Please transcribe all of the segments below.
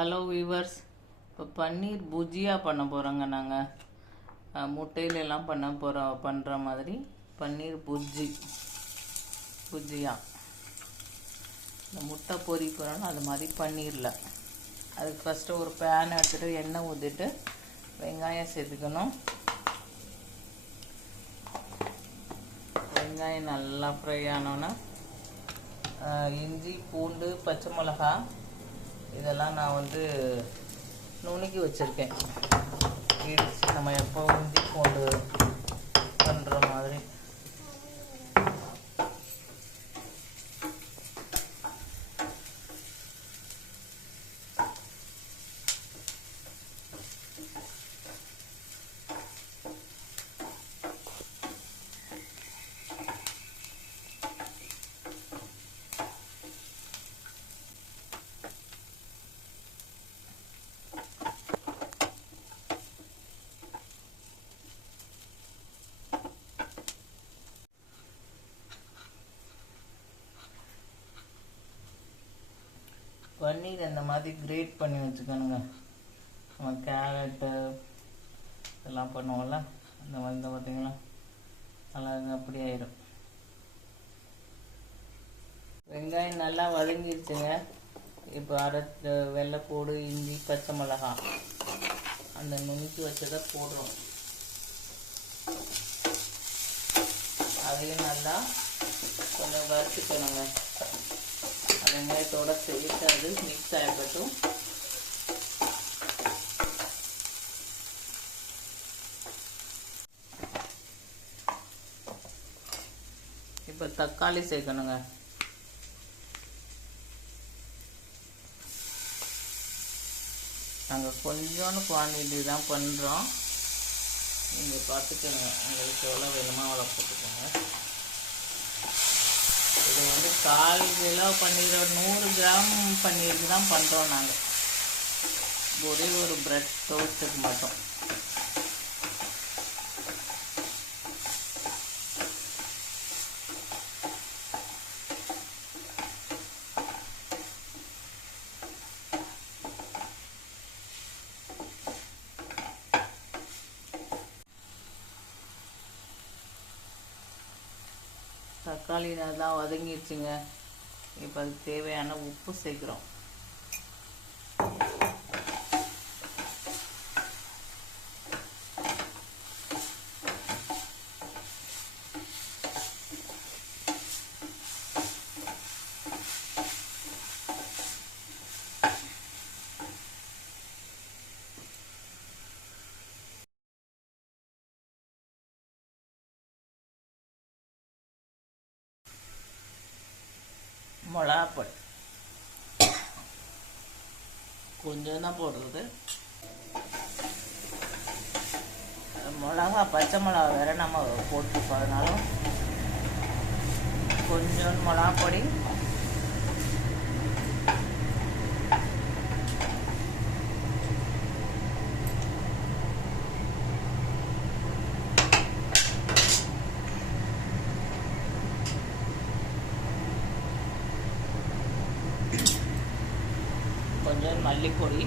Hello viewers, இப்போ பன்னீர் புஜியா பண்ண போகிறோங்க. நாங்கள் முட்டையிலெல்லாம் பண்ணுற மாதிரி பன்னீர் புஜியா. இந்த முட்டை பொரி போகிறோன்னா அது மாதிரி பன்னீரில். அதுக்கு ஃபஸ்ட்டு ஒரு பேன் எடுத்துகிட்டு எண்ணெய் ஊற்றிட்டு வெங்காயம் சேர்த்துக்கணும். வெங்காயம் நல்லா ஃப்ரை ஆனோன்னா இஞ்சி, பூண்டு, பச்சை மிளகா இதெல்லாம் நான் நுணுக்கி வச்சுருக்கேன். இடிச்சு நம்ம எப்போ இஞ்சி பூண்டு பண்ணுற மாதிரி. பன்னீர் இந்த மாதிரி கிரேட் பண்ணி வச்சுக்கணுங்க. நம்ம கேரட்டு இதெல்லாம் பண்ணுவோம்ல, அந்த மாதிரி பார்த்தீங்களா, நல்லா அப்படி ஆயிடும். வெங்காயம் நல்லா வதங்கிடுச்சுங்க. இப்போ அரைச்ச வெள்ளைப்பூடு, இஞ்சி, பச்சை மிளகா அந்த நுணுக்கி வச்சதை போடுறோம். அதையும் நல்லா கொஞ்சம் வறுத்துக்கணுங்க. வெங்காயத்தோட சேர்த்து அது மிக்ஸ் ஆகட்டும். இப்போ தக்காளி சேர்க்கணுங்க. நாங்கள் கொஞ்சோன்னு குவான்டிட்டி தான் பண்ணுறோம். நீங்கள் பார்த்துக்கோங்க, உங்களுக்கு எவ்வளோ வேணுமோ அவ்வளோ போட்டுக்கோங்க. இது 1/4 கிலோ பன்னீர், 100 கிராம் பன்னீருக்கு தான் பண்ணுறோம் நாங்கள். ஒரே ஒரு பிரெட் டோஸ்ட்டுக்கு மட்டும். தக்காளி நல்லா வதங்கிடுச்சுங்க. இப்போ அதுக்கு தேவையான உப்பு சேர்க்குறோம். மிளகாப்பொடி கொஞ்சம் தான் போடுறது. மிளகா, பச்சை மிளகா வேற நம்ம போட்டுருக்கோம். அதனால கொஞ்சம் மிளகாப்பொடி, கொஞ்சம் மல்லிப்பொடி,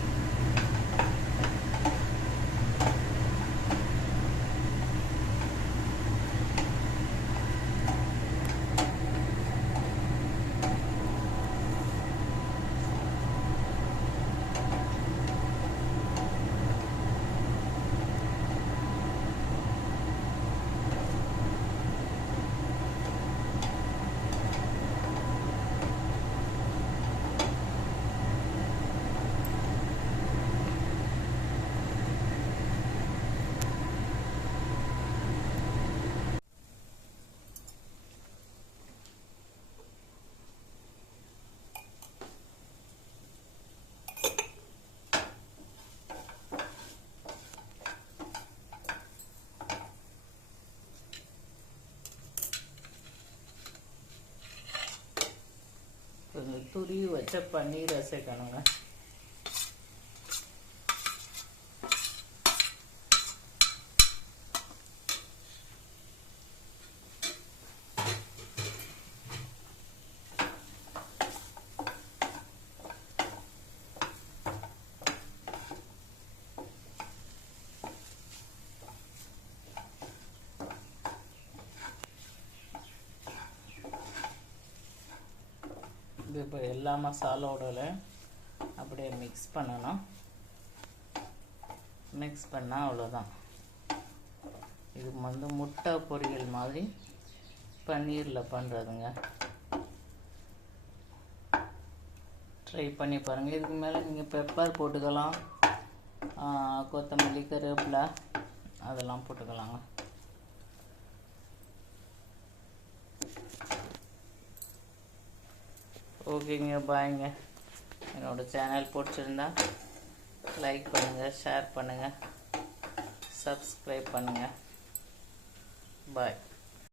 துருவி வச்ச பன்னீரை சேர்க்கணுங்க. இது இப்போ எல்லா மசாலாவோட அப்படியே மிக்ஸ் பண்ணணும். மிக்ஸ் பண்ணால் அவ்வளோதான். இது வந்து முட்டை பொரியல் மாதிரி பன்னீரில் பண்ணுறதுங்க. ட்ரை பண்ணி பாருங்கள். இதுக்கு மேலே நீங்கள் பெப்பர் போட்டுக்கலாம், கொத்தமல்லி, கருவேப்பிலை அதெல்லாம் போட்டுக்கலாங்க. ஓகேங்க, பாய்ங்க. என்னோடய சேனல் பிடிச்சிருந்தா லைக் பண்ணுங்கள், ஷேர் பண்ணுங்கள், சப்ஸ்கிரைப் பண்ணுங்கள். பாய்.